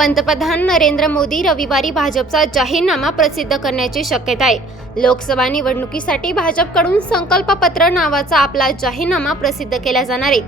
पंतप्रधान नरेंद्र मोदी रविवारी भाजपचा जाहीरनामा प्रसिद्ध करण्याची शक्यता आहे. लोकसभा निवडणुकीसाठी भाजपकडून संकल्पपत्र नावाचा आपला जाहीरनामा प्रसिद्ध केला जाणार आहे.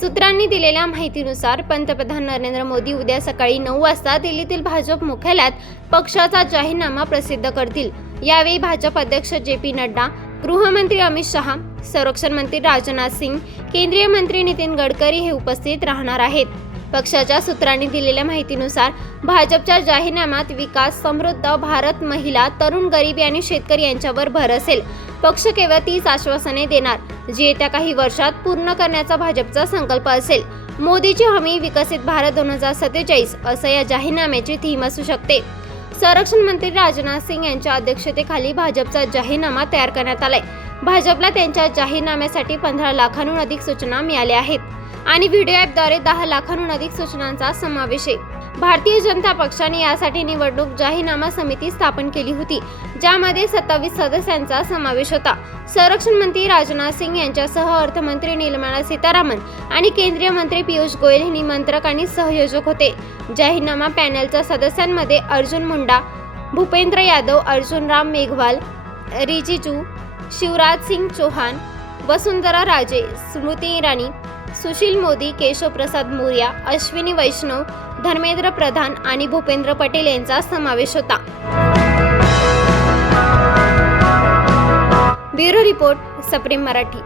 सूत्रांनी दिलेल्या माहितीनुसार पंतप्रधान नरेंद्र मोदी उद्या सकाळी नऊ वाजता दिल्लीतील भाजप मुख्यालयात पक्षाचा जाहीरनामा प्रसिद्ध करतील. यावेळी भाजप अध्यक्ष जे पी नड्डा गृहमंत्री अमित शहा संरक्षण मंत्री राजनाथ सिंग केंद्रीय मंत्री नितीन गडकरी हे उपस्थित राहणार आहेत. पक्षाच्या सूत्रांनी दिलेल्या माहितीनुसार भाजपच्या जाहीरनाम्यात विकास समृद्ध भारत महिला तरुण गरिबी आणि शेतकरी यांच्यावर भर असेल. पक्ष केवळ तीच आश्वासने देणार. जी येत्या काही वर्षात पूर्ण करण्याचा भाजपचा संकल्प असेल. मोदीची हमी विकसित भारत दोन हजार सत्तेचाळीस असं या जाहीरनाम्याची थीम असू शकते. संरक्षण मंत्री राजनाथ सिंग यांच्या अध्यक्षतेखाली भाजपचा जाहीरनामा तयार करण्यात आलाय. भाजपला त्यांच्या जाहीरनाम्यासाठी पंधरा लाखांहून अधिक सूचना मिळाल्या आहेत. आणि व्हिडिओ ॲपद्वारे दहा लाखांहून अधिक सूचनांचा समावेश आहे. भारतीय जनता पक्षाने यासाठी निवडणूक जाहीरनामा समिती स्थापन केली होती ज्यामध्ये सत्तावीस सदस्यांचा समावेश होता. संरक्षण मंत्री राजनाथ सिंग यांच्यासह अर्थमंत्री निर्मला सीतारामन आणि केंद्रीय मंत्री पियुष गोयल हे निमंत्रक आणि सहयोजक होते. जाहीरनामा पॅनलच्या सदस्यांमध्ये अर्जुन मुंडा भूपेंद्र यादव अर्जुन राम मेघवाल रिजिजू शिवराज सिंग चौहान वसुंधरा राजे स्मृती इराणी सुशील मोदी केशव प्रसाद मौर्या अश्विनी वैष्णव धर्मेंद्र प्रधान आणि भूपेंद्र पटेल यांचा समावेश होता. ब्युरो रिपोर्ट सप्रेम मराठी.